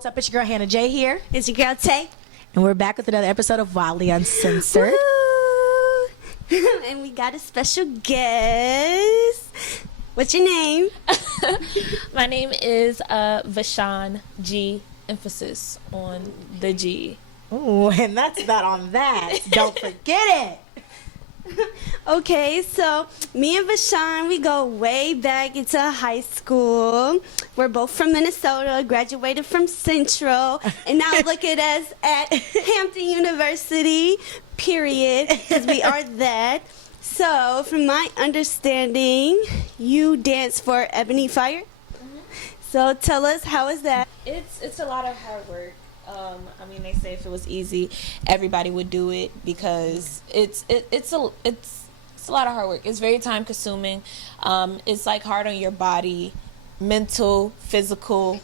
what's up? It's your girl Hannah J here. It's your girl Tay. And we're back with another episode of Wildly Uncensored. And we got a special guest. What's your name? My name is Vashon, G, emphasis on the G. Ooh, and that's not on that. Don't forget it. Okay, so me and Vashon, we go way back into high school. We're both from Minnesota, graduated from Central, and now look at us at Hampton University, period, because we are that. So, from my understanding, you dance for Ebony Fire. So, tell us, how is that? It's a lot of hard work. I mean, they say if it was easy, everybody would do it because it's a lot of hard work. It's very time consuming. It's like hard on your body, mental, physical,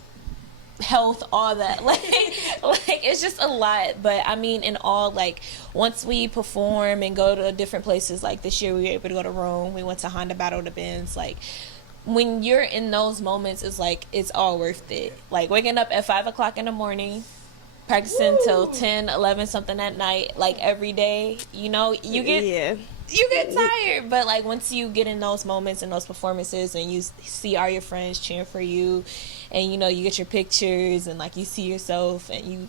health, all that. Like it's just a lot. But I mean, in all, like once we perform and go to different places, like this year we were able to go to Rome. We went to Honda Battle of the Bands. Like when you're in those moments, it's like it's all worth it. Like waking up at 5 o'clock in the morning, practicing till 10, 11 something at night, like every day, you know, you get tired, but like once you get in those moments and those performances and you see all your friends cheering for you and you know you get your pictures and like you see yourself and you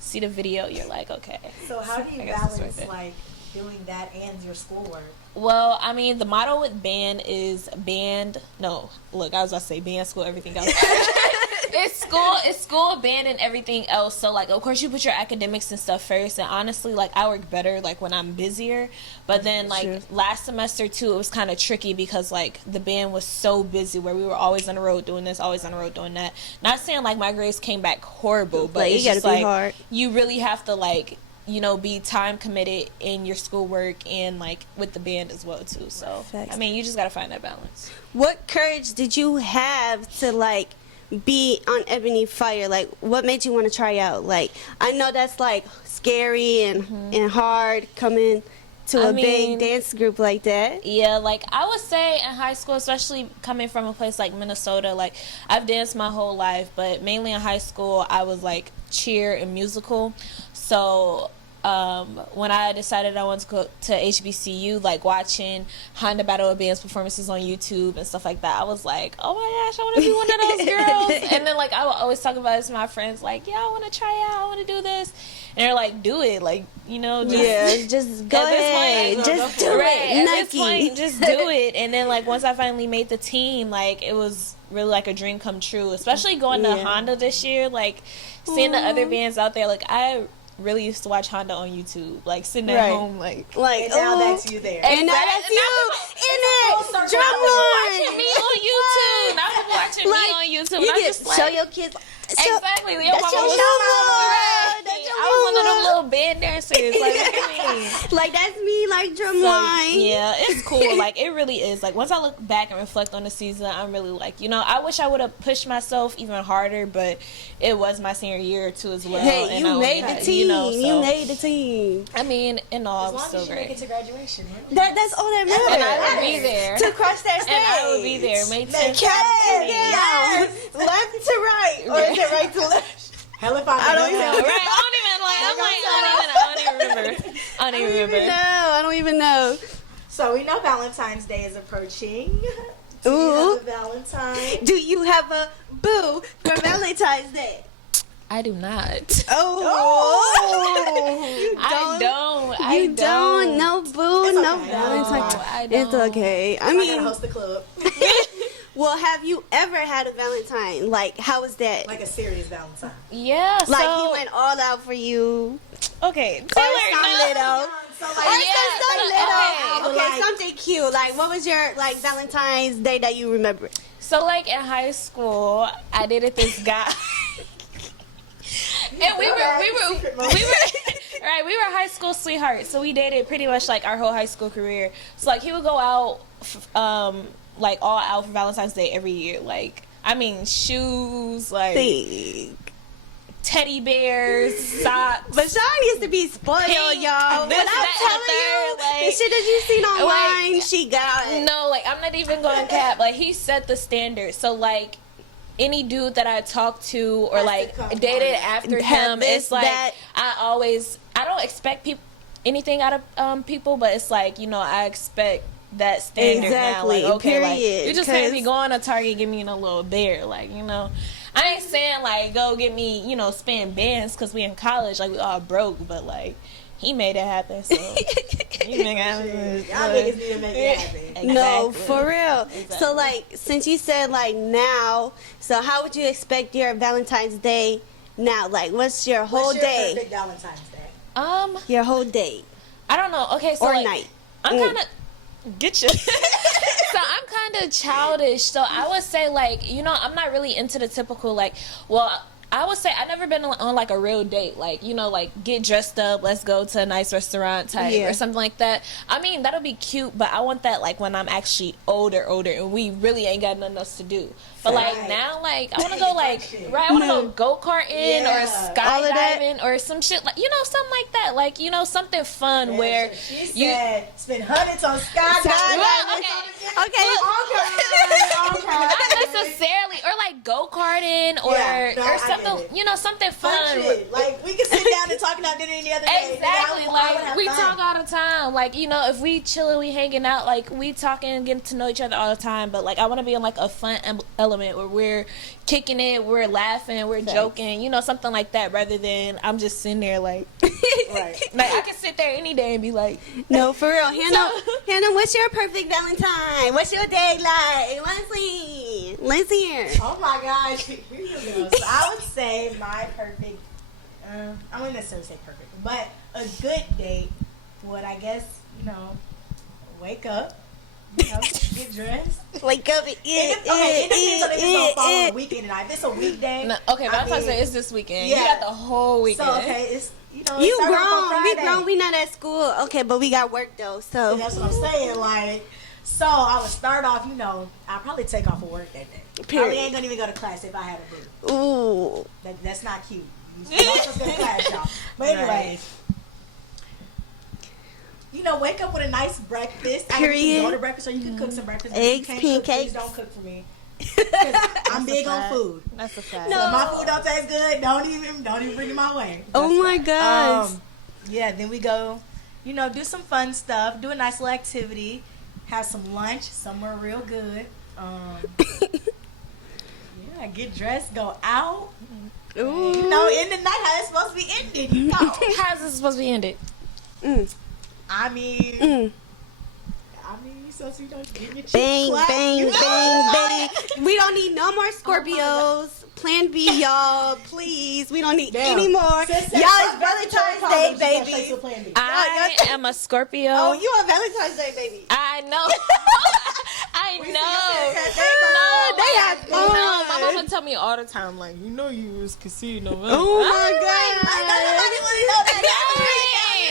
see the video, you're like, okay. So how do you balance like doing that and your schoolwork? Well, I mean, the motto with band is band school, everything else. It's school, band, and everything else. So, like, of course, you put your academics and stuff first. And honestly, like, I work better, like, when I'm busier. But then, like, last semester, too, it was kind of tricky because, like, the band was so busy where we were always on the road doing this, always on the road doing that. Not saying, like, my grades came back horrible, but it's just, like, hard. You really have to, like, you know, be time committed in your schoolwork and, like, with the band as well, too. So, I mean, you just got to find that balance. What courage did you have to, like, be on Ebony Fire? Like, what made you want to try out? Like, I know that's like scary and hard coming to a big dance group like that. Yeah, like I would say in high school, especially coming from a place like Minnesota, like I've danced my whole life, but mainly in high school I was like cheer and musical. So when I decided I wanted to go to HBCU, like watching Honda Battle of Bands performances on YouTube and stuff like that, I was like, oh my gosh, I want to be one of those girls. And then like I would always talk about it to my friends, like, yeah, I want to try out, I want to do this. And they're like, do it, like, you know, just go ahead, just do it. At this point, just do it. And then like once I finally made the team, like it was really like a dream come true, especially going to Honda this year, like seeing the other bands out there. Like I really used to watch Honda on YouTube, like sitting at home, like and now that's you there. And now that's you in it. Watching me on YouTube. I was watching me on YouTube. You and get just like, show your kids. Exactly. Your That's mama your was mama. That's your I was one of them little band dancers. Like, look at me. Like, that's me, like, drumline. Yeah, it's cool. Like, it really is. Like, once I look back and reflect on the season, I'm really like, you know, I wish I would have pushed myself even harder, but it was my senior year, too, as well. Hey, and you made the team. You know, so, you made the team. I mean, in all, it was so so great. As long as you make it to graduation. That's all that matters. And I would be there. To cross that stage. And I would be there. Make sense. Yes. Left to right. Or is it right to left? Hell if I don't even know. Right? I don't even remember. I don't even know. So we know Valentine's Day is approaching. Do you have a Valentine? Do you have a boo for Valentine's Day? I do not. Oh. You don't. No boo, no Valentine. It's okay. I mean, I gotta host the club. Well, have you ever had a Valentine? Like, how was that? Like a serious Valentine. Yeah. Like he went all out for you. Okay. Little. Okay, something cute. Like, what was your like Valentine's Day that you remember? So, like in high school, I dated this guy. And we were high school sweethearts. So we dated pretty much like our whole high school career. So like he would go out like all out for Valentine's Day every year. Like I mean shoes, like teddy bears, socks. Vashon used to be spoiled, y'all. When I'm telling you, the shit that you seen online, she got it. No, like I'm not even going cap. Like he set the standard. So like any dude that I talk to or Has like to come dated first. after Have him, this, it's like that. I don't expect anything out of people, but it's like, you know, I expect that standard Exactly, now. Like, okay, period, like, you just can't be 'cause- going to Target and give me a little bear, like, you know. I ain't saying like go get me, you know, spend bands because we in college, like we all broke, but like he made it happen, so you make it happen. Y'all niggas need to make it happen. Exactly. No, for real. Exactly. So, like, since you said, like, now, so how would you expect your Valentine's Day now? Like, what's your whole What's your day? perfect Valentine's Day? Your whole day. I don't know. Okay, so Or like, night. I'm kind of get you. So I'm kind of childish. So I would say like, you know, I'm not really into the typical like. Well, I would say I've never been on like a real date, like, you know, like get dressed up, let's go to a nice restaurant type Yeah. or something like that. I mean, that'll be cute, but I want that like when I'm actually older, and we really ain't got nothing else to do. But like Right. now, like I want to go like Shit. right, I want to go go-karting Yeah. or All of that. skydiving or some shit like, you know, something like that. Like, you know, something fun where she you. said spend hundreds on skydiving. Well, Okay. Not necessarily, or like go karting, or Yeah, no, I or get something, it. you know, something Fun fun. shit. Like we can sit down and talk about dinner any other day. Exactly, I would like have we fun. talk all the time. Like, you know, if we chilling, we hanging out, like we talking, getting to know each other all the time. But like, I want to be in like a fun element where we're kicking it, we're laughing, we're joking, you know, something like that. Rather than I'm just sitting there like, Right. like I can sit there any day and be like, No, for real. Hannah, what's your perfect Valentine? What's your day like? Let's hear. Oh my gosh, here you go. So I would say my perfect, I wouldn't necessarily say perfect, but a good date would, I guess, you know, wake up, you know, get dressed. Wake up and It depends on if it's gonna fall on a weekend or not. If it's a weekday, no, okay, I Valentine's mean, Day is this weekend. yeah. You got the whole weekend. so okay, it's, you know, You it start off on grown. We Friday. grown. We not at school. Okay, but we got work though. So And that's what I'm saying. Like, so I would start off, you know, I'll probably take off of work that day. Probably Period. ain't gonna even go to class if I had a boo. ooh, That's not cute. Most of us go to class, y'all. But anyway, you know, wake up with a nice breakfast. I mean, you can Period. go to breakfast or you can cook some breakfast. But if you Eggs, can't cook, pancakes. please don't cook for me. 'Cause I'm big on food. That's a fact. No. So if my food don't taste good, don't even bring it my way. oh my gosh. Yeah, then we go, you know, do some fun stuff, do a nice little activity, have some lunch somewhere real good. Yeah, get dressed, go out. Ooh. You know, in the night how it's supposed to be ended, you know. How's this supposed to be ended? I mean, Mm. you supposed to be getting your cheeks Bang, clapped, bang, you know? bang, bang. We don't need no more Scorpios. Plan B, y'all. Please. We don't need Damn. any more. Sis, Y'all, sis, it's Valentine's Day, baby. I am a Scorpio. Oh, you on Valentine's Day, baby. I know. I know. No, they have fun. No, my mama tell me all the time, like, you know you was casino. Oh my God.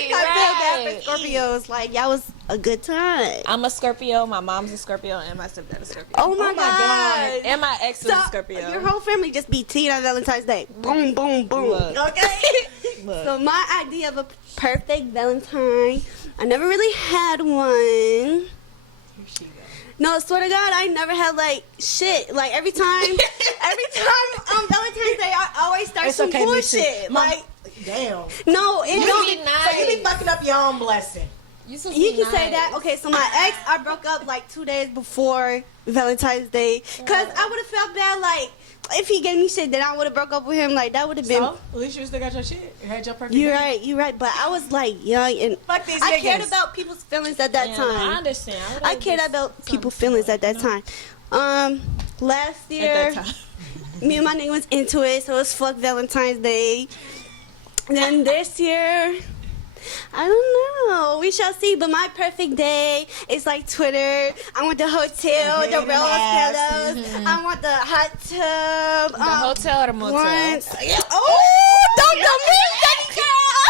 I feel bad for Right. Scorpios. Like, y'all was a good time. I'm a Scorpio. My mom's a Scorpio, and my stepdad is a Scorpio. Oh my my God. God. And my ex is So, a Scorpio. your whole family just be teen on Valentine's Day. Boom, boom, boom. Look. Okay. Look. So my idea of a perfect Valentine, I never really had one. No, swear to God, I never had like shit. Like every time on Valentine's Day, I always start It's some okay, me too. bullshit. Like Damn. no, it You don't. be So you be nice. fucking up your own blessing. You can You can say that. Okay, so my ex, I broke up like 2 days before Valentine's Day, cause I would have felt bad. Like if he gave me shit, then I would have broke up with him. Like that would have been. So, at least you still got your shit. You had your perfect You're day. right. You're right. But I was like young and Fuck these I niggas. cared about people's feelings at that I time. understand. I cared about people's feelings at that time. Last year, At that time. me and my nigga was into it, so it's fuck Valentine's Day. Then this year, I don't know. We shall see. But my perfect day is like Twitter. I want the hotel, Head the and rose ass. pillows. I want the hot tub. The hotel or the motel? Oh, don't do me, baby girl.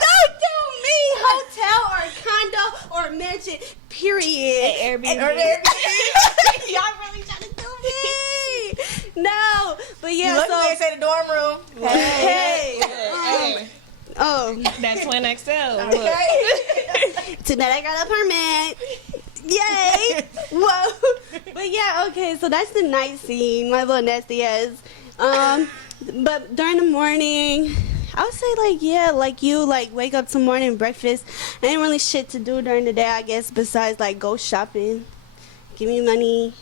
Don't do me. Hotel or condo or mansion. Period. Airbnb. Or Airbnb. Y'all really trying to do me? No, but You yeah. look So like they say the dorm room. hey. Hey, Oh, that's Twin XL. Look. Okay. tonight I got a permit. Yay! Whoa! But yeah, okay, so that's the night scene, my little nasty ass. But during the morning, I would say like, yeah, like you, like wake up to morning breakfast. Ain't really shit to do during the day, I guess, besides like go shopping, give me money,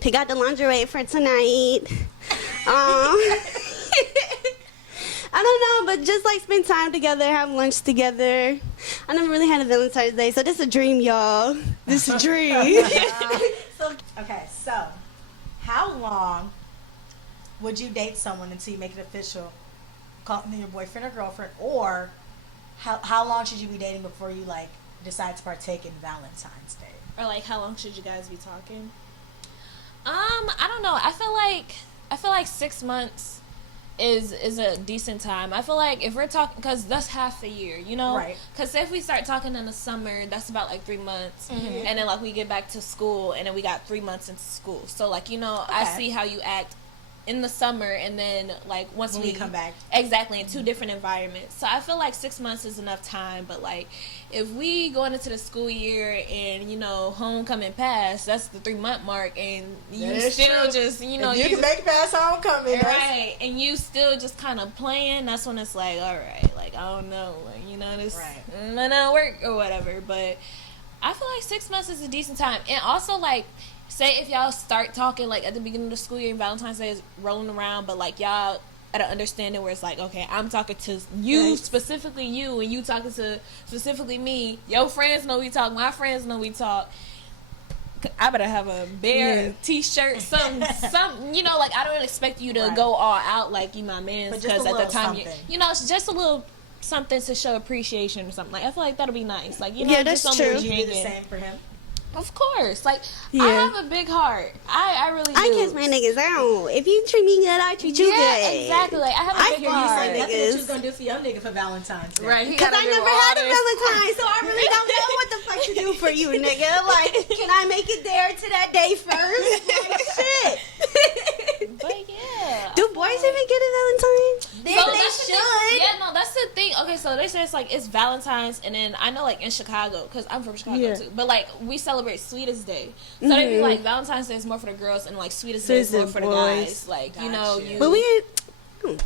pick out the lingerie for tonight. I don't know, but just like spend time together, have lunch together. I never really had a Valentine's Day, so this is a dream, y'all. This is a dream. So how long would you date someone until you make it official, call them your boyfriend or girlfriend, or how long should you be dating before you like decide to partake in Valentine's Day? Or like, how long should you guys be talking? I don't know. I feel like 6 months is a decent time. I feel like if we're talking, because that's half a year, you know? Right. Because if we start talking in the summer, that's about like 3 months. Mm-hmm. And then like we get back to school, and then we got 3 months into school. So like, you know, I see how you act in the summer, and then like once when we come back, exactly, in 2 different environments. So I feel like 6 months is enough time. But like if we going into the school year and, you know, homecoming pass, that's the 3-month mark, and you still true. Just, you know, if you can make it past homecoming, right, and you still just kind of playing, that's when it's like, all right, like I don't know, like, you know, this might not work or whatever. But I feel like 6 months is a decent time. And also, like, say if y'all start talking like at the beginning of the school year and Valentine's Day is rolling around, but like y'all at an understanding where it's like, okay, I'm talking to you, specifically you, and you talking to specifically me. Your friends know we talk, my friends know we talk. I better have a bear t-shirt, something, you know, like I don't expect you to go all out like you my man, because at the time you know, it's just a little something to show appreciation or something. Like I feel like that'll be nice. Like, you know, yeah, that's true. Would you do the same for him? Of course. Like, I have a big heart. I really do. I kiss my niggas out. If you treat me good, I treat you good. Exactly. Like, I have a big heart. Like, nothing that you was going to do for your nigga for Valentine's Day. Right. Because I never had a Valentine, so I really don't know what the fuck to do for you, nigga. Like, can I make it there to that day first? Like, shit. But yeah. Do boys even get a Valentine? They should. Yeah, no, that's the thing. Okay, so they say it's like, it's Valentine's, and then I know like in Chicago, because I'm from Chicago too, but like we celebrate Sweetest Day. So they be like, Valentine's Day is more for the girls, and like Sweetest Day is more for the guys. Like, you know, But we right.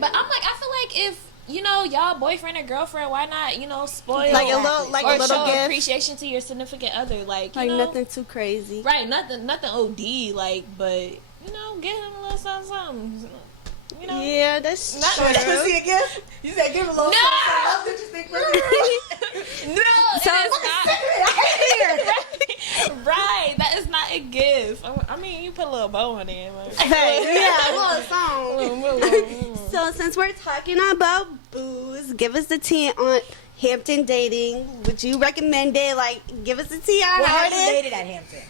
But I'm like, I feel like if, you know, y'all boyfriend or girlfriend, why not, you know, spoil like a little, like or a little show gift, appreciation to your significant other, like, you know, nothing too crazy, right? Nothing OD, like, but you know, get him a little something. You know? Yeah, that's not true. Pussy again? You said give him a little something. Did you think No, it is not. Right, that is not a gift. I mean, you put a little bow on it. Like. Hey, yeah, a little song. So since we're talking about booze, give us the tea on Hampton dating. Would you recommend it? Like, give us the tea on it. Have you dated at Hampton?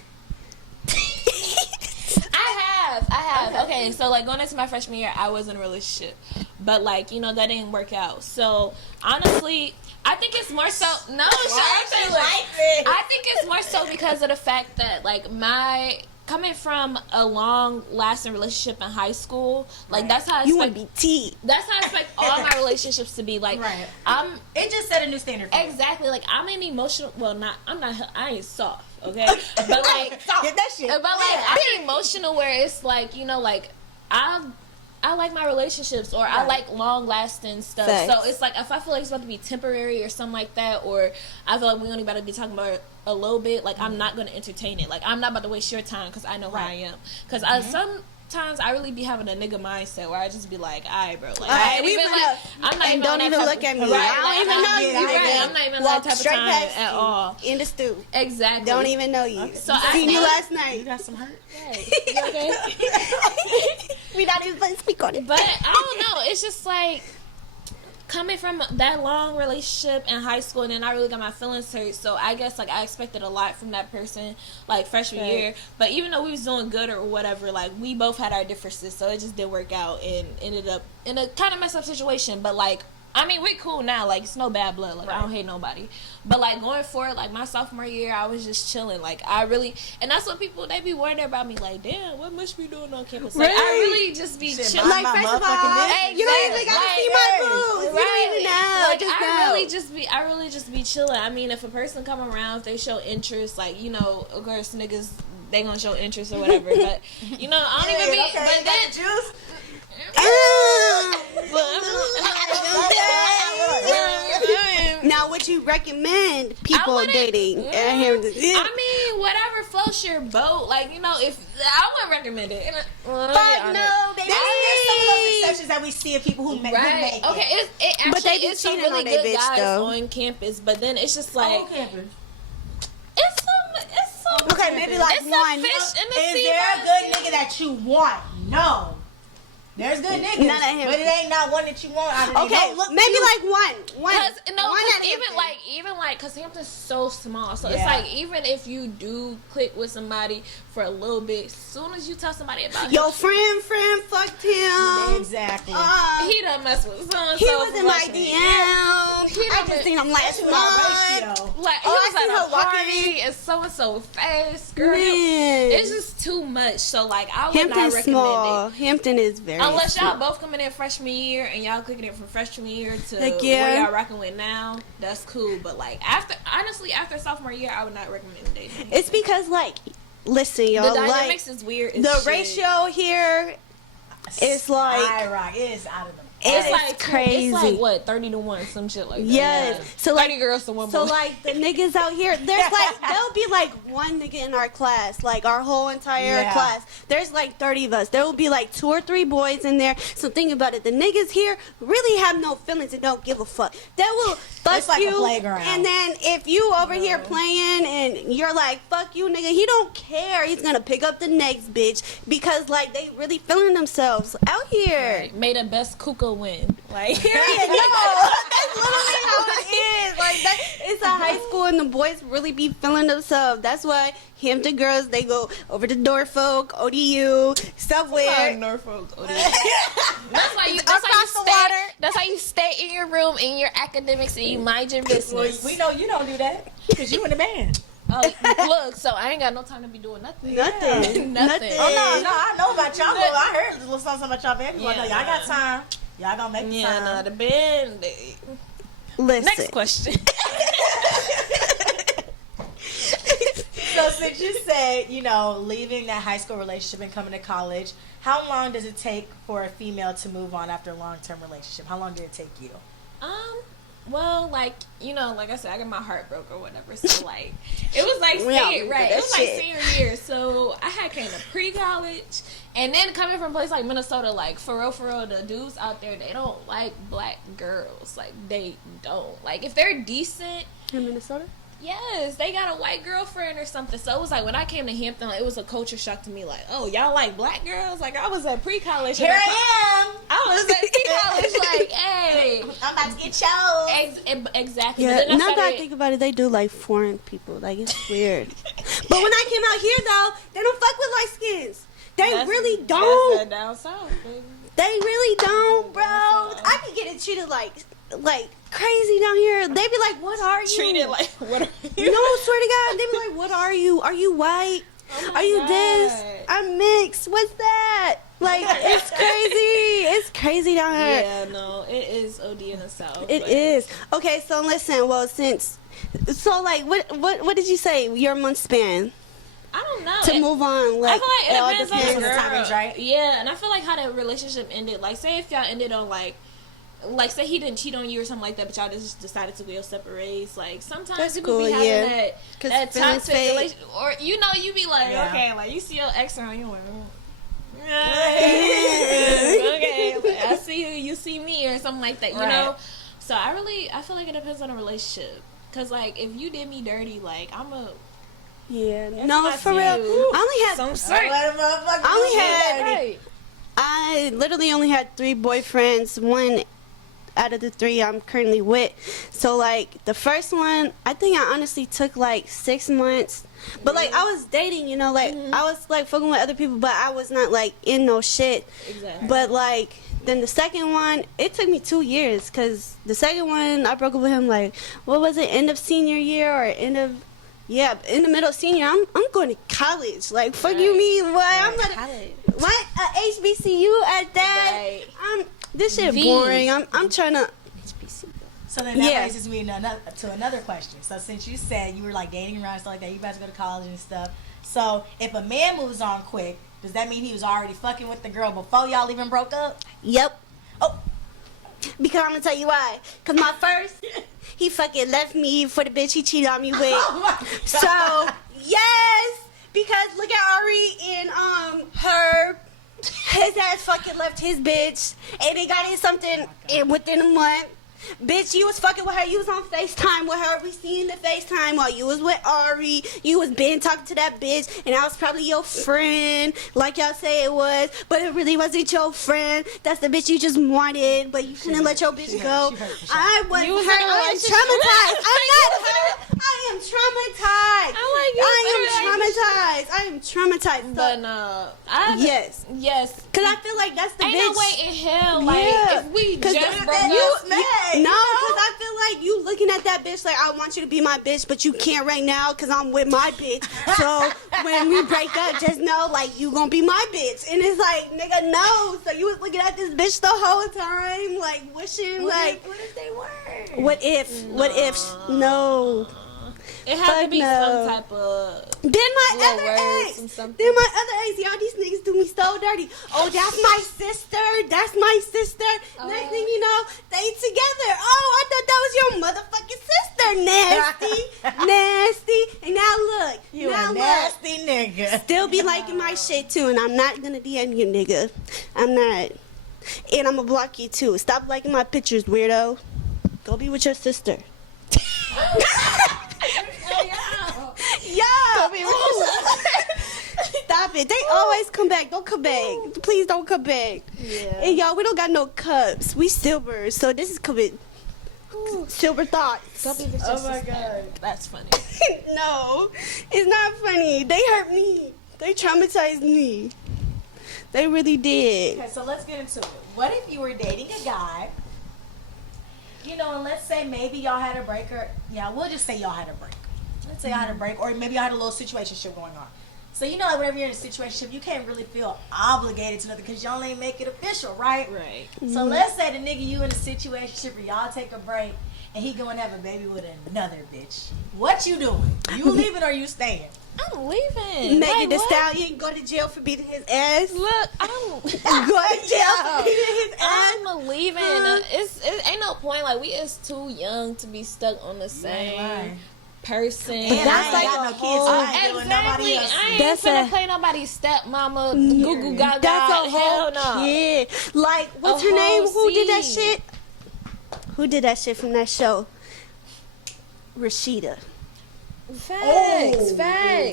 I have. Okay, so like going into my freshman year, I was in a relationship, but like, you know, that didn't work out. So honestly, I think it's more so. No, I think it's more so because of the fact that like coming from a long-lasting relationship in high school, like that's how I you want to be tea. That's how I expect all my relationships to be. Like, it just set a new standard. Exactly. Like, I'm an emotional. Well, I ain't soft. Okay, but like, get that shit. But like, I'm emotional where it's like, you know, like I like my relationships, or I like long-lasting stuff. Thanks. So it's like, if I feel like it's about to be temporary or something like that, or I feel like we only about to be talking about it a little bit, like I'm not going to entertain it. Like, I'm not about to waste your time because I know who I am. Because sometimes I really be having a nigga mindset where I just be like, alright, bro, like, I'm not even don't even look at me. Right, I don't even know you. I'm not even that type of time at all. In the stew. Exactly. Don't even know you. Okay. So seen you last night. You got some hurt. Right. You okay? We not even supposed to speak on it. But I don't know. It's just like, coming from that long relationship in high school, and then I really got my feelings hurt, so I guess like I expected a lot from that person like freshman year. But even though we was doing good or whatever, like we both had our differences, so it just didn't work out and ended up in a kind of messed up situation. But like I mean, we cool now. Like, it's no bad blood. Like, I don't hate nobody. But, like, going forward, like, my sophomore year, I was just chilling. Like, I really... And that's what people, they be wondering about me. Like, damn, what must be doing on campus? Like, I really just be chilling. Like, first of all, you don't even gotta see my boobs. You don't even know. Like, Just I really just be chilling. I mean, if a person come around, if they show interest, like, you know, of course, niggas, they gonna show interest or whatever. But, you know, I don't even be... Okay, but then... juice. Now, would you recommend people dating? I mean, whatever floats your boat. Like, you know, if I wouldn't recommend it. But no, There's some of those exceptions that we see of people who make right. it. Okay, it actually But they be is some cheating really on they good bitch, guys though. on campus. But then it's just like campus. it's some Okay, maybe like it's one. some fish in the Is sea. there a good nigga that you want? No. There's good niggas, None of him. but it ain't not one that you want. Out of Okay, Don't look maybe cute. like one. Cause, no, one cause at even like, cause Hampton's so small, so it's Yeah. like even if you do click with somebody for a little bit, as soon as you tell somebody about Your him, friend fucked him. Exactly. he done mess with so and He so. was in my DM. He I done just seen him last Especially with our month. ratio. Like he Oh, was I seen at her a walking party and so fast, girl. Man. It's just too much. So like I would not Hampton's recommend small. it. Hampton is very Unless y'all small. both coming in freshman year and y'all clicking it from freshman year to Heck yeah. where y'all rocking with now, that's cool. But like after sophomore year, I would not recommend dating. It's because like, listen, y'all. The Like dynamics is weird. As the shit. ratio here is like. Skyrocket. It is out of the. It's like crazy. It's like what 30-1, some shit like that. Yes. Yeah. So like 30 girls to one boy. So like the niggas out here, there's like there'll be like one nigga in our class, like our whole entire Yeah. class. There's like 30 of us. There will be like 2 or 3 boys in there. So think about it. The niggas here really have no feelings and don't give a fuck. They will fuck It's like a you. playground. And then if you over here playing and you're like, fuck you, nigga, he don't care. He's gonna pick up the next bitch because like they really feeling themselves out here. Right. May the best kuka win. Like Period. No, that's literally how it is. Like that, it's a high school, and the boys really be feeling themselves. That's why Hampton girls they go over to Norfolk, ODU, somewhere. Norfolk. That's why you. Across the stay. water. That's how you stay in your room in your academics and you mind your Well, business. we know you don't do that because you in the band. Oh, look, so I ain't got no time to be doing nothing. Nothing. Nothing. Oh no, I know about y'all. I heard a little something about y'all band. Yeah. Y'all got time. Y'all gonna make Yeah, time. no, the band. Listen. Next question. So since you said, leaving that high school relationship and coming to college, how long does it take for a female to move on after a long-term relationship? How long did it take you? Well, like I said, I got my heart broke or whatever. So like, it was like We all senior, do right? that It was like shit. senior year. So I had came to pre-college, and then coming from a place like Minnesota, like for real, the dudes out there, they don't like black girls. Like they don't. Like if they're decent. In Minnesota? Yes, they got a white girlfriend or something. So it was like when I came to Hampton, like, it was a culture shock to me. Like, oh, y'all like black girls? Like I was at pre-college. Here I am. I was at pre-college. Like, hey, I'm about to get chose. exactly. Yeah. But then Now that I started- think about it, they do like foreign people. Like it's weird. But when I came out here though, they don't fuck with light skins. They That's- really That's don't. that down south, baby. They really don't, bro. I be getting treated like crazy down here. They be like, "What are you?" Treated like what? Are you? No, swear to God, they be like, "What are you? Are you white? Oh my are you God. this? I'm mixed. What's that?" Like it's crazy. It's crazy down here. Yeah, no, it is OD in the south. It but- is. Okay, so listen. Well, what did you say? Your month span I don't know. to move on? Like, I feel like it all depends on depends. the girl. Timings, right? Yeah, and I feel like how that relationship ended. Like, say if y'all ended on like say he didn't cheat on you or something like that, but y'all just decided to go separate ways. Like sometimes That's people cool, be having yeah. 'Cause that feelings toxic fade. relationship, or you be like, Yeah. okay, like you see your ex around, you like, okay, like, I see you, you see me, or something like that, you Right. know. So I feel like it depends on the relationship. Cause like if you did me dirty, like Yeah. That's No, not for real. you. I only had. some sort. I only had. Right. I literally only had 3 boyfriends. One out of the 3 I'm currently with. So like the first one, I think I honestly took like 6 months. But like I was dating, like I was like fucking with other people, but I was not like in no shit. Exactly. But like Then the second one, it took me 2 years because the second one I broke up with him like, what was it, end of senior year or in the middle of senior. I'm going to college. Like, fuck you mean what? I'm gonna college. what HBCU at that? Right. This shit boring. I'm trying to. So then that raises me to another question. So since you said you were like dating around and stuff like that, you about to go to college and stuff. So if a man moves on quick, does that mean he was already fucking with the girl before y'all even broke up? Yep. Oh, Because I'm gonna tell you why. Because my first, he fucking left me for the bitch he cheated on me with. oh my God. So yes, because look at Ari and his ass fucking left his bitch, and they got in something within a month. Bitch, you was fucking with her. You was on FaceTime with her. We seen the FaceTime while you was with Ari. You was been talking to that bitch, and I was probably your friend, like y'all say it was, but it really wasn't your friend. That's the bitch you just wanted, but you couldn't let your bitch go. I wasn't hurt. I am traumatized. I'm not hurt. I am traumatized. I am traumatized. But no, yes. Cause I feel like that's the Ain't bitch. no way in hell. Like if we just broke up. No, because I feel like you looking at that bitch like I want you to be my bitch, but you can't right now because I'm with my bitch. So when we break up, just know like you gonna be my bitch. And it's like, nigga, no. So you was looking at this bitch the whole time, like wishing, What like. if they were? What if? No. It had to Fuck be no. some type of. Then my Little other words ex. and something. Then my other ex. Y'all, these niggas do me so dirty. Oh, that's my sister. That's my sister. Next thing you know, they together. Oh, I thought that was your motherfucking sister. Nasty. Nasty. And now look. You now a nasty nigga. Still be liking my shit too, and I'm not gonna DM you, nigga. I'm not. And I'm gonna block you too. Stop liking my pictures, weirdo. Go be with your sister. Yeah. Stop it. They always come back. Don't come back. Please don't come back. Yeah. And y'all, we don't got no cups. We silver. So this is coming. Silver thoughts. Oh my God. That's funny. No, it's not funny. They hurt me. They traumatized me. They really did. Okay, so let's get into it. What if you were dating a guy, you know, and let's say maybe y'all had a break, or we'll just say y'all had a break. Let's say y'all had a break, or maybe y'all had a little situationship going on. So you know, like whenever you're in a situationship, you can't really feel obligated to nothing because y'all ain't make it official, right? Right. So let's say the nigga you in a situationship where y'all take a break and he going to have a baby with another bitch. What you doing? You leaving or you staying? I'm leaving. Megan Thee what? Stallion go to jail for beating his ass. Look, I'm Go to jail for beating his ass. I'm leaving. It ain't no point. Like we is too young to be stuck on the same person. And That's I ain't like got a no kids, so whole- I ain't doing nobody Exactly. else. I ain't That's finna a- play nobody's stepmama, goo goo gaga. That's a Hell whole no. kid. Like, what's A her name? whole Who did that seed. shit? Who did that shit from that show? Rashida. Facts.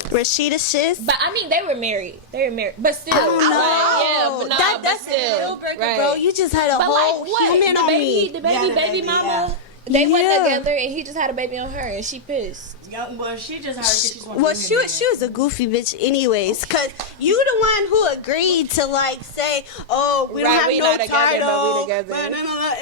Rashida sis. But I mean, they were married. But still, I don't know. that's that's still, a deal breaker, right. bro. You just had a But whole like what? human The on baby, me. the Yeah, the baby baby, mama. yeah. They went Yeah. together, and he just had a baby on her, and she pissed. Well, she just heard that she's going Well, she was a goofy bitch, anyways. Cause you the one who agreed to like say, "Oh, we don't Right, have we no not together, but we title." together.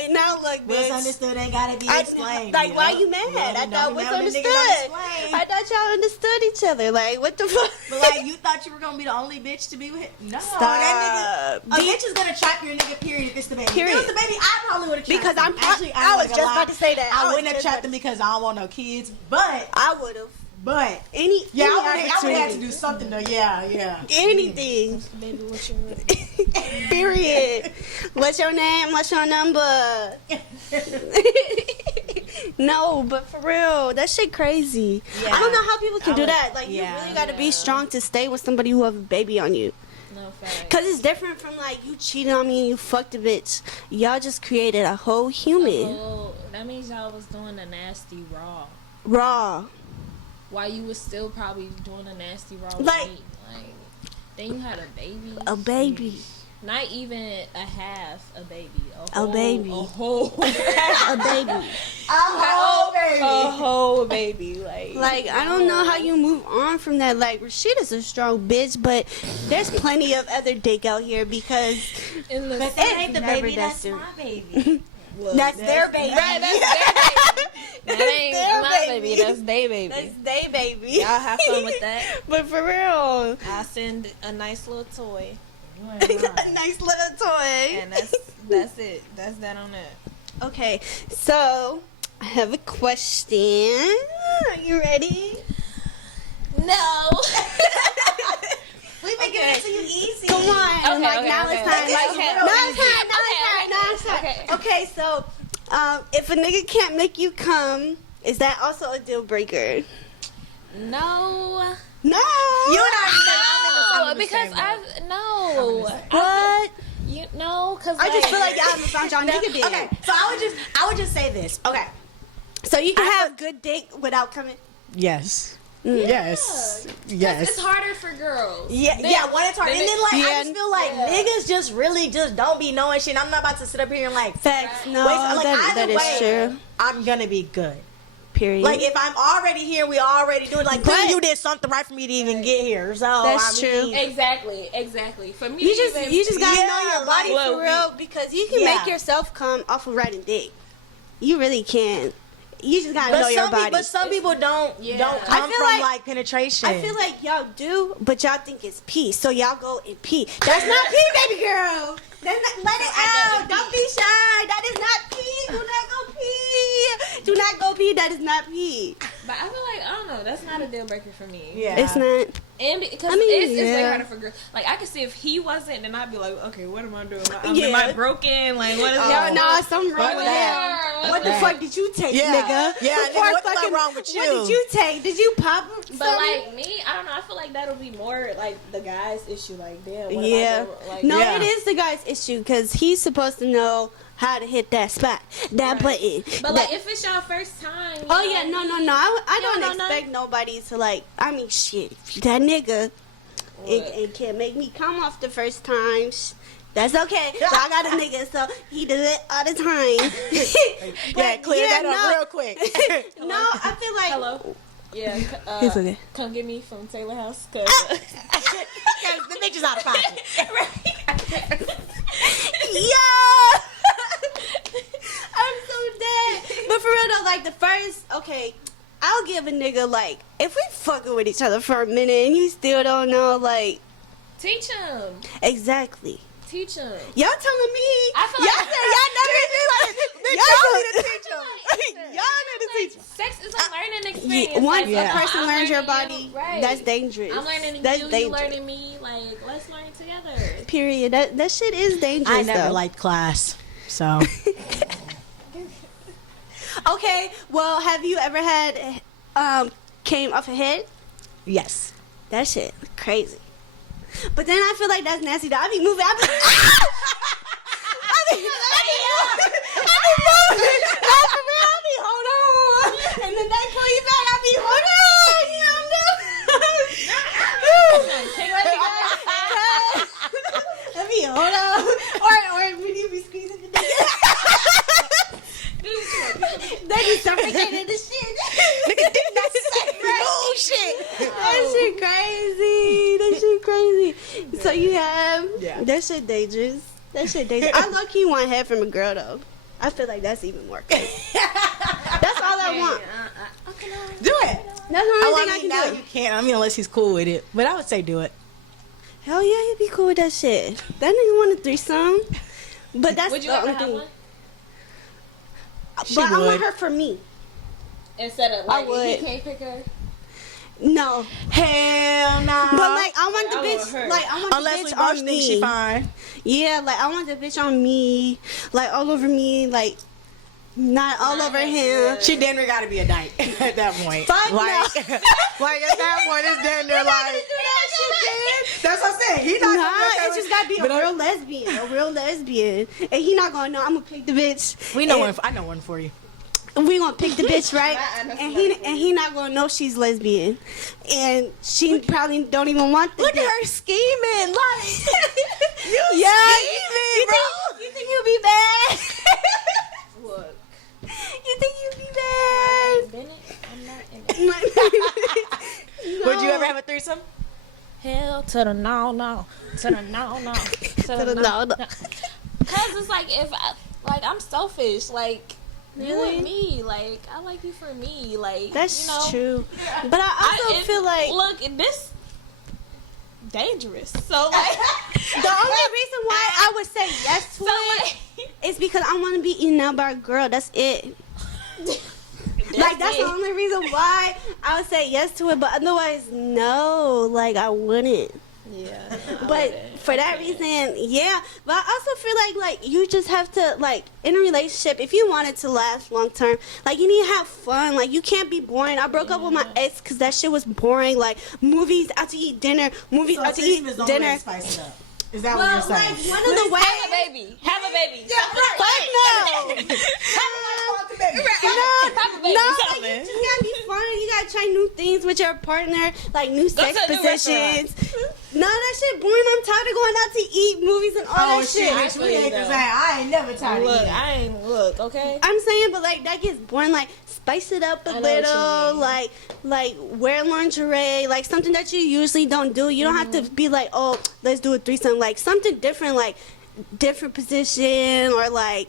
And now look, What's bitch. understood ain't gotta be explained. Like, you why know? you mad? Yeah, I we know thought we what's never the understood. niggas don't explain. I thought y'all understood each other. Like, what the fuck? But like, you thought you were gonna be the only bitch to be with him? No, Stop. that nigga. A bitch is gonna trap your nigga. Period. If it's the baby. Period. If it was the baby, I probably would have trapped Because him. Actually, I was just about to say that. I wouldn't have trapped him because I don't want no kids. But I would have. I Any would have to opportunity. do something though. Yeah. Anything. Baby, what's your Period. What's your name? What's your number? No, but for real, that shit crazy. Yeah. I don't know how people can I do would- that. Like, yeah. you really got to be strong to stay with somebody who have a baby on you. No facts. Cause it's different from like you cheated on me and you fucked a bitch. Y'all just created a whole human. Oh, that means y'all was doing a nasty raw. Raw. While you was still probably doing a nasty raw with Like- me. Like, then you had a baby. A baby. Not even a half a baby. A baby. A whole. A baby. Oh, baby. A whole baby. Like, I don't know how you move on from that. Like, Rashida's a strong bitch, but there's plenty of other dick out here because In the But that ain't the Never baby. That's done. my baby. Look, That's their baby. Right, that's their baby. That ain't their my baby. baby. That's they baby. that's they baby. Y'all have fun with that. But for real, I'll send a nice little toy, a nice little toy. and that's it. That's that on that. Okay, so I have a question. Are you ready? No. We've been giving it to you easy. Come on. Okay, like, okay, now okay. it's time. Okay, Like, okay. now it's Okay, time. Now it's time. okay. Okay, so if a nigga can't make you come, is that also a deal breaker? No. No. You and I No, because no. What? You know, because I just feel like y'all haven't found y'all nigga dick. Okay, so I would just say this. Okay. So you can have good dick without coming. Yes. Mm. Yes. It's Yes. harder for girls. Yeah, when it's hard. And then, like, I Yeah. just feel like Yeah. niggas just really just don't be knowing shit. I'm not about to sit up here and, like, Facts. No, waste, like, that either is way, true. I'm gonna be good. Period. Like, if I'm already here, we already do it. Like, But- clearly you did something right for me to even get here. So, That's I mean, true. Exactly. For me, you just gotta Yeah, know your body like, for real because you can Yeah. make yourself come off of riding dick. You really can. You just gotta know But your some, body. but some people don't Yeah. come I feel from like- like penetration. I feel like y'all do, but y'all think it's pee, so y'all go and pee. That's not pee, baby girl. That's not, let it out. Don't be shy. That is not pee. Do not go pee. Do not go pee. That is not pee. But I feel like I don't know. That's not a deal breaker for me. yeah, It's not. And because I mean, it's way yeah. harder for girls. Like I could see if he wasn't, then I'd be like, okay, what am I doing? Yeah. Am I broken? Like what is Yo, going no, on? something wrong with that. What the Right. fuck did you take, Yeah. nigga? Yeah, The nigga, fuck what the fuck fucking- wrong with What you? did you take? Did you pop? But like me, I don't know. I feel like that'll be more like the guy's issue. Like damn, what Yeah. am I doing? Like, No, Yeah. it is the guy's issue because he's supposed to know how to hit that spot, that button. But that- like if it's your first time. oh you yeah, know, no. I You don't don't know expect nobody to like. I mean, shit, if that nigga it can't make me come off the first time. That's okay. But I got a nigga, so he does it all the time. yeah, But, clear that no. up real quick. No, I feel like Hello. Yeah. It's okay. Come get me from Taylor House, cause Because the bitch is out of pocket. yeah. I'm so dead. But for real though, like the first, okay, I'll give a nigga like if we fucking with each other for a minute and you still don't know like teach him. exactly. Teach him. Y'all telling me? I feel y'all like- said y'all never did like y'all need to teach them. Y'all need to teach them. Sex is a learning experience. Yeah, once Like, a person I'm learns your learning body, you, right. that's dangerous. I'm learning that's you, dangerous. you learning me. Like, let's learn together. Period. That shit is dangerous. I never though. liked class, so Okay, well, have you ever had came off a head? yes. That shit crazy. But then I feel like that's nasty. Though. I be moving. I be moving. No, for real, I be hold on. And then they pull you back. I be hold on. You know, I be hold on. Or when you be squeezing the dick. They be suffocating the shit. Oh shit. That shit crazy. That shit crazy. So you have that shit dangerous. That shit dangerous. I low key want head from a girl though. I feel like that's even more crazy. That's all I want. Do it. That's the only thing I now can do. you can't. I mean, unless he's cool with it. But I would say do it. Hell yeah, he'd be cool with that shit. That nigga want a threesome. But that's Would you the ever only have thing. one? She But I would. want her for me. Instead of I like, would. if he can't pick her. No. Hell no. But like I want the I want bitch her. like I want unless the we bitch both on think me. she fine. Yeah, like I want the bitch on me, like all over me, like not all over him. She damn near got to be a dyke at that point. Fuck like, no. like at that point, it's damn near like. That's what I'm saying. He not Nah, gonna be okay it with- just gotta be a But real lesbian, and he not gonna know. I'm gonna pick the bitch. We know and one. I know one for you. We gonna pick the bitch, right? I know and somebody he not gonna know she's lesbian, and she probably don't even want. The Look dick. at her scheming. Like you Yeah, scheming, you bro. think you be bad? Look. You think you be bad? Yes. I'm not in it. Would you ever have a threesome? Hell to the no, to the no, to the no. Cause it's like if I'm selfish, like you Really? and me, like I like you for me, like That's you know. true. But I also feel like look, this dangerous. So like the only reason why I would say yes to it is because I want to be eaten out by a girl. That's it. That's the only reason why I would say yes to it. But otherwise, no. Like I wouldn't. Yeah. But for that reason, yeah. But I also feel like you just have to, like, in a relationship, if you want it to last long term, like, you need to have fun. Like, you can't be boring. I broke up with my ex because that shit was boring. Like, movies, out to eat dinner, movies, out to eat dinner. Spice it up. Is that what you're saying? Like, one of the ways. Have a baby. Yeah, right. Fuck no. Something. Like, you gotta be fun. You gotta try new things with your partner, like new sex to a new positions. No, that shit boring. I'm tired of going out to eat, movies, and all that shit. Bitch, we ain't I ain't never tired of eating. I ain't look, okay? I'm saying, but like that gets boring. Like spice it up a little. Like wear lingerie, like something that you usually don't do. You don't have to be like, oh, let's do a threesome. Like something different, like different position, or like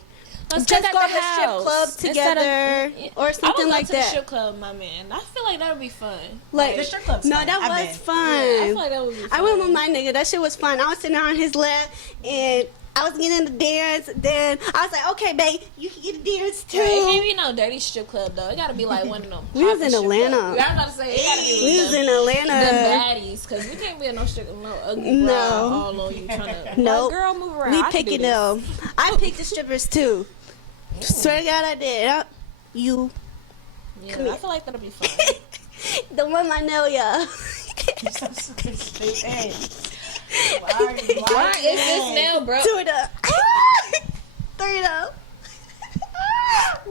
Let's just check go out to the the strip house. club together or something like I would go to the that. strip club, my man. I feel like that would be fun. Like the strip club's no, fun. that I've was been. fun. I feel like that would be fun. I went with my nigga. That shit was fun. I was sitting on his lap and I was getting the dance. Then I was like, okay, babe, you can get a dance too. It can't be no dirty strip club though. It gotta be like one of them. We was in strip Atlanta. clubs. Yeah, I was about to say it gotta be We was in the Atlanta. baddies, cause we can't be in no strip, no ugly No. brown all on you trying to. Nope. Girl, move around. We I can pick do it this. up. I picked the strippers too. Swear to God, I did. You, Yeah, Come I here. feel like that'll be fun. the one I know, y'all. Why is this nail, bro? Two it up. Three it up.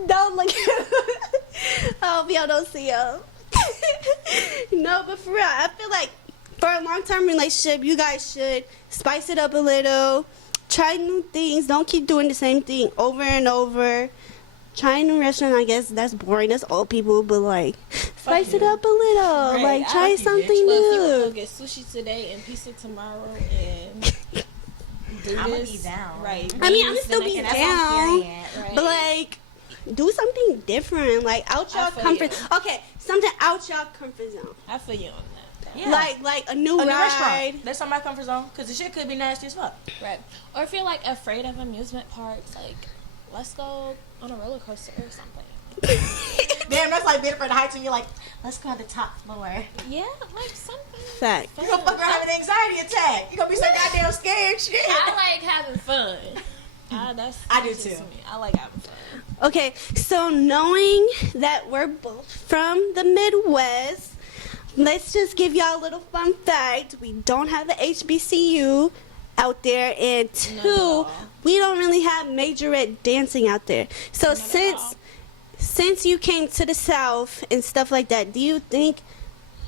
Don't look at I hope y'all don't see y'all. No, but for real, I feel like for a long-term relationship, you guys should spice it up a little. Try new things. Don't keep doing the same thing over and over. Try a new restaurant, I guess that's boring. That's old people, but like, spice it up a little. Right, like, I try like you, something bitch. Look, you new. go get sushi today and pizza tomorrow and do I'ma this. be down. Right. I mean, I'm Wings still the be next- down, Right. but like, do something different. Like, out I y'all feel comfort. you. Okay, something out y'all comfort zone. I feel you on that. Yeah. Like a new A new ride. restaurant. That's on my comfort zone because the shit could be nasty as fuck. Right. Or if you're like afraid of amusement parks, like let's go on a roller coaster or something. Damn, that's like being afraid of heights and you're like, let's go on the top floor. Yeah, like something. Fact. You gonna fuck around having an anxiety attack. You gonna be so goddamn scared shit. I like having fun. I do that's just too. Me. I like having fun. Okay, so knowing that we're both from the Midwest, let's just give y'all a little fun fact. We don't have the HBCU out there, and two, we don't really have majorette dancing out there. So since you came to the South and stuff like that, do you think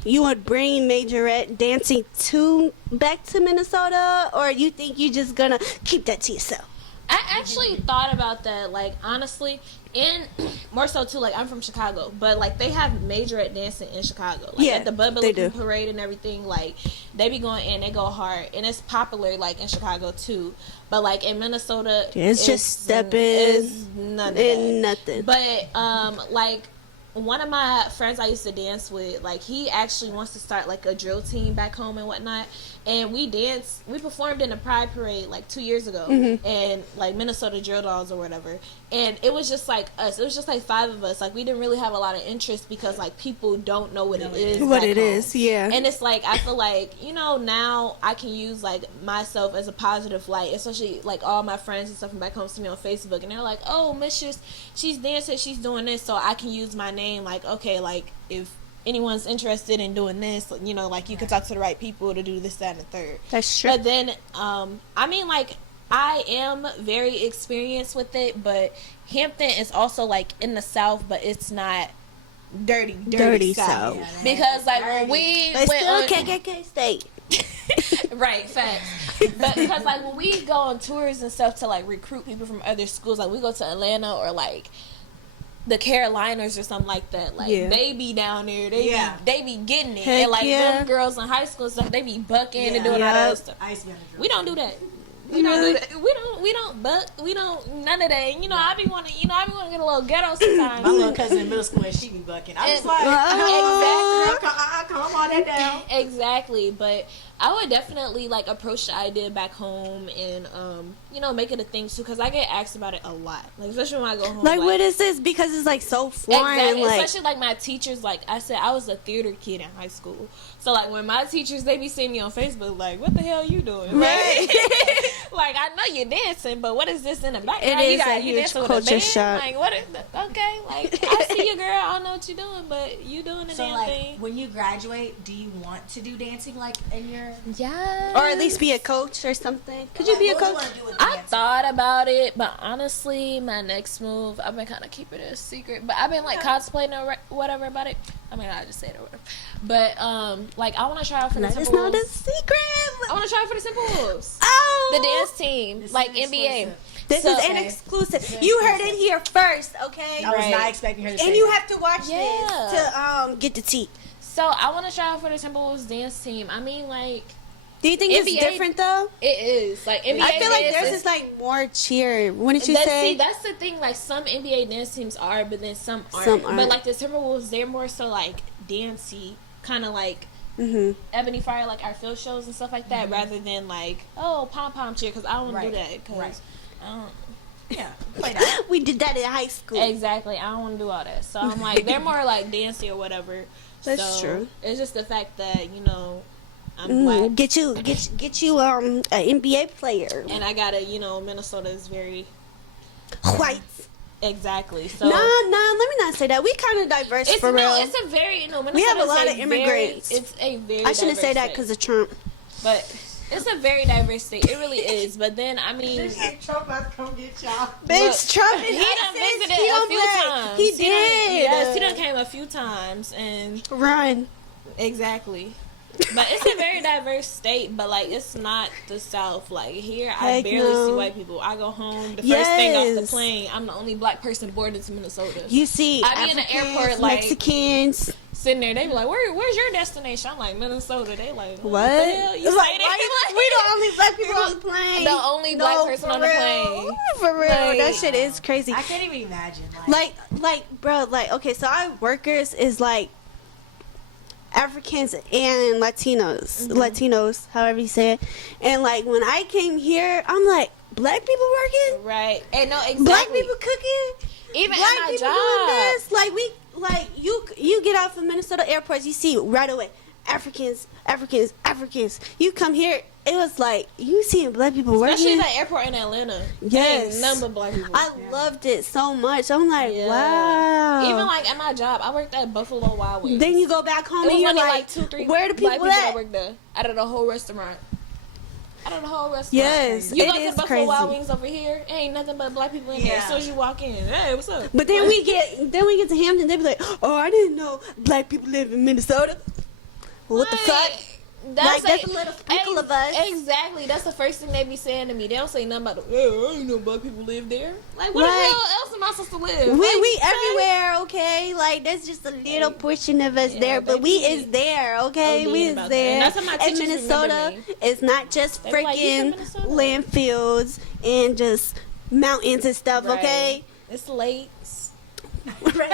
you would bring majorette dancing back to Minnesota, or you think you just gonna keep that to yourself? I actually thought about that, like, honestly, and more so, too, like, I'm from Chicago, but, like, they have majorette dancing in Chicago. Like, Yeah, at the Bud they do. Billiken Parade and everything, like, they be going in, they go hard, and it's popular, like, in Chicago, too. But, like, in Minnesota, It's just stepping it's none of that. and nothing. But, like, one of my friends I used to dance with, like, he actually wants to start, like, a drill team back home and whatnot. And we performed in a Pride Parade, like, 2 years ago. Mm-hmm. And, like, Minnesota Drill Dolls or whatever. And it was just, like, us. It was just, like, 5 of us. Like, we didn't really have a lot of interest because, like, people don't know what it is. What back it home. is, yeah. And it's, like, I feel like, you know, now I can use, like, myself as a positive light. Especially, like, all my friends and stuff from back home see me on Facebook. And they're like, oh, Mistress, she's dancing, she's doing this. So I can use my name, like, okay, like, if anyone's interested in doing this, you know, like, you can talk to the right people to do this, that, and the third. That's true. But then, I mean, like, I am very experienced with it, but Hampton is also, like, in the South, but it's not dirty South. South. Yeah, Because, like, when we But went still on, KKK state. right, facts. But because, like, when we go on tours and stuff to, like, recruit people from other schools, like, we go to Atlanta or, like, the Carolinas or something like that. Like they be down there, they be getting it. Heck and like yeah. them girls in high school and stuff, they be bucking and doing all that stuff. We don't do that. We don't do that. We don't buck. We don't none of that. And, you know, I be want to get a little ghetto sometimes. My little cousin in middle school, and she be bucking. I'm just like, calm all that down. Exactly, but I would definitely like approach the idea back home and you know, make it a thing too, because I get asked about it a lot, like especially when I go home. Like what is this? Because it's like so foreign. Exactly. Like, especially like my teachers. Like I said, I was a theater kid in high school, so like when my teachers, they be seeing me on Facebook, like, what the hell you doing? right? Like I know you're dancing, but what is this in the background? It is a you huge dancing with culture a band? shock. Like what is okay? Like I see you, girl. I don't know what you're doing, but you doing the So damn like, thing. when you graduate, do you want to do dancing like in your? Yeah. Or at least be a coach or something. Could you be a What do coach? wanna do with I dancing? thought about it, but honestly, my next move, I've been kind of keeping it a secret. But I've been like contemplating or whatever about it. I mean, I just said it or whatever. But like, I want to try out for the That simple is not a moves. secret. I want to try out for the simple moves. Oh, The dance team, This like is NBA. exclusive. This So- is an exclusive. You heard it here first, okay? I was Right. not expecting her to say And you that. have to watch Yeah. this to get the tea. So I want to try out for the simple moves dance team. I mean, like, Do you think NBA it's different though? it is like NBA. I feel like dance theirs is- is like more cheer. Wouldn't you See, say? that's the thing. Like some NBA dance teams are, but then some aren't. Some aren't. But like the Timberwolves, they're more so like dancey, kind of like Mm-hmm. Ebony Fire, like our field shows and stuff like that, rather than like pom pom cheer. Because I don't Right. do that. Because Right. I don't. Yeah, play that. We did that in high school. Exactly. I don't want to do all that. So I'm like, they're more like dancey or whatever. That's So true. It's just the fact that I'm black. Get you an NBA player. And I gotta, Minnesota is very White. exactly. So Nah, let me not say that. We kind of diverse it's for real. it's a very Minnesota We have a lot is of immigrants. It's a very. I shouldn't say diverse that because of Trump. but it's a very diverse state. It really is. But then I mean, Trump about to come get y'all. Bitch, Trump he done visited he a don't few play. times. He done- did. Yes, he done came a few times and Run. exactly. But it's a very diverse state, but like it's not the South. Like here, I Heck barely no. see white people. I go home, the first thing off the Yes. plane, I'm the only black person boarded to Minnesota. You see, I be in the Africans, airport, like- Mexicans. Sitting there, they be like, "Where's your destination?" I'm like, "Minnesota." They like, What? the hell you It's like, say that? why we the only black people on the plane. The only black person for on the real. plane. For real, that Like- shit is crazy. I can't even imagine. Bro, okay, so our workers is like Africans and Latinos, however you say it. And like when I came here, I'm like, black people working, Right. And no, exactly. black people cooking, Even black at my people job. doing this. Like you get out from Minnesota airports, you see right away Africans. You come here, it was like you seeing black people working. Especially that airport in Atlanta. Yes. Ain't none but black people. I loved it so much. I'm like, Yeah. wow. Even like at my job, I worked at Buffalo Wild Wings. Then you go back home it and was you're only like, like 2-3 where the black people that at? work there out of the whole restaurant. Out of the whole restaurant. Yes, You it go is to Buffalo crazy. Wild Wings over here, ain't nothing but black people in there. Yeah. As soon as you walk in, hey, what's up? But then we get to Hampton, they be like, oh, I didn't know black people live in Minnesota. Well, what the fuck? Like, that's a little sprinkle of us. Exactly. That's the first thing they be saying to me. They don't say nothing about I ain't know black people live there. Like, what Right. the hell else am I supposed to live? We everywhere, okay? Like, there's just a little portion of us Yeah, there, but they we be is there, okay? ODing We is about that. there. And that's what my And teachers Minnesota remember is not just They be like, "You from freaking Minnesota?" landfills and just mountains and stuff, Right. okay? It's late. Right.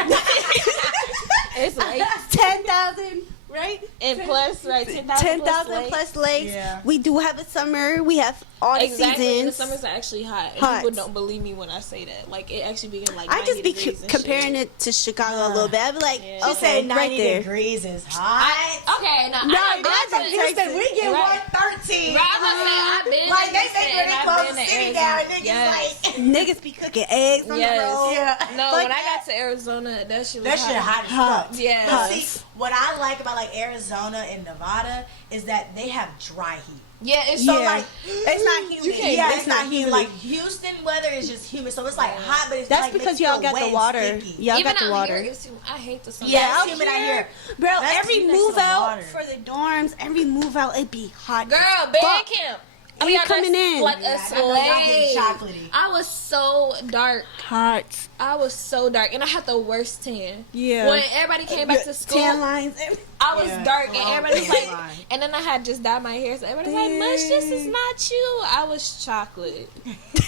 It's late. 10,000, right? And plus, right, 10,000 10,000 plus lakes. Yeah. We do have a summer. We have all the Exactly. And the seasons. summers are actually hot. And Hot. people don't believe me when I say that. Like, it actually be in like I 90 just be degrees and comparing shit. it to Chicago a little bit. I be like, Yeah. She okay, said 90 right there. degrees is hot. Okay, now, No, I've been that's to- a Houston. We get Right. 113. Right, I was gonna say, I've been Like, to they Houston say and when they I've close been the to city Arizona. down, niggas Yes. like... Niggas be cooking eggs on Yes. the road. Yeah. No, Fuck when I that. got to Arizona, that shit was That shit hot as fuck. Yeah. But see, what I like about like Arizona and Nevada is that they have dry heat. Yeah, it's So Yeah. like It's not humid. can't- yeah, it's it's not not humid. humid. Like Houston weather is just humid, so it's like hot, but it's That's like because makes you y'all feel got wet the and water. sticky. Y'all even got the out water. here, I hate the sun. Yeah, out it's humid out here. Bro, That's every next to move the out water. for the dorms, every move out, it be hot. Girl, as band fuck. camp. I mean, coming in. like Yeah, a I know y'all getting slave. chocolatey. I was so dark. Hearts. I was so dark, and I had the worst tan. Yeah. When everybody came back to school, Tan lines. I was Yeah. dark, and everybody was like, Tan line. and then I had just dyed my hair, so everybody was like, "Mush, this is not you." I was chocolate.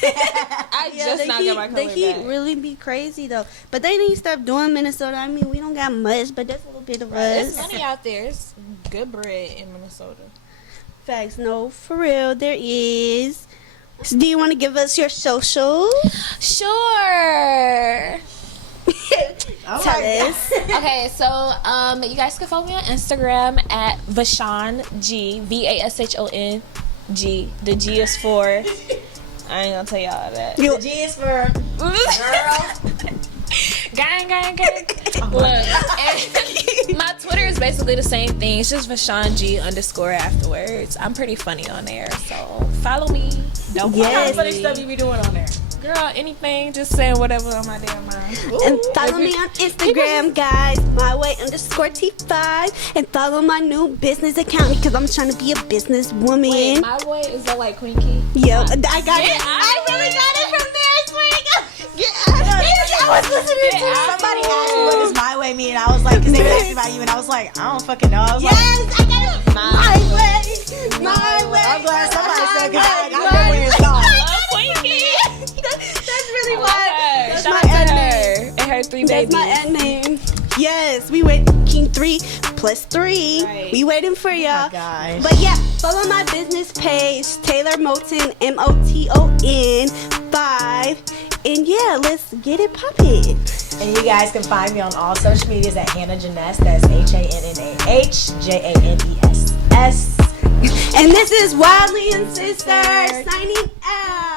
I just now got my color the heat back. really be crazy though. But they need to stop doing Minnesota. I mean, we don't got much, but there's a little bit of There's us. money out there. It's good bread in Minnesota. Facts, no, for real, there is. So do you want to give us your socials? Sure. Oh Tell my us. Okay, so you guys can follow me on Instagram at Vashon G, Vashon G. The G is for. I ain't gonna tell y'all that. The G is for girl. Gang, gang, gang. Look, and my Twitter is basically the same thing. It's just Vashon G _ afterwards. I'm pretty funny on there, so follow me. Don't What kind Yes. of funny stuff you be doing on there? girl, anything. Just saying whatever on my damn mind. And follow me on Instagram, guys. MyWay _T5. And follow my new business account because I'm trying to be a businesswoman. Wait, my way is that like Queen Key? Yo, I got Get it. out I of really here. got it from there. I swear to God. I was listening Get to out. Somebody asked me what does my way mean, and I was like, because they were asking about you, and I was like, I don't fucking know. I was like, Yes, I got it. My way. My way. I'm glad somebody said, because I know My where it's going. Love Queen Key. That's really I why. love her. That's Shout my out to ad her and her 3 That's babies. my ad name. Yes, we wait. King 3 plus 3. Right. We waiting for y'all. gosh. But yeah, follow my business page, Taylor Moton, MOTON 5. And yeah, let's get it poppin'. And you guys can find me on all social medias at Hannah Janess. That's HANNAH JANESS. And this is Wildly Uncensored signing out.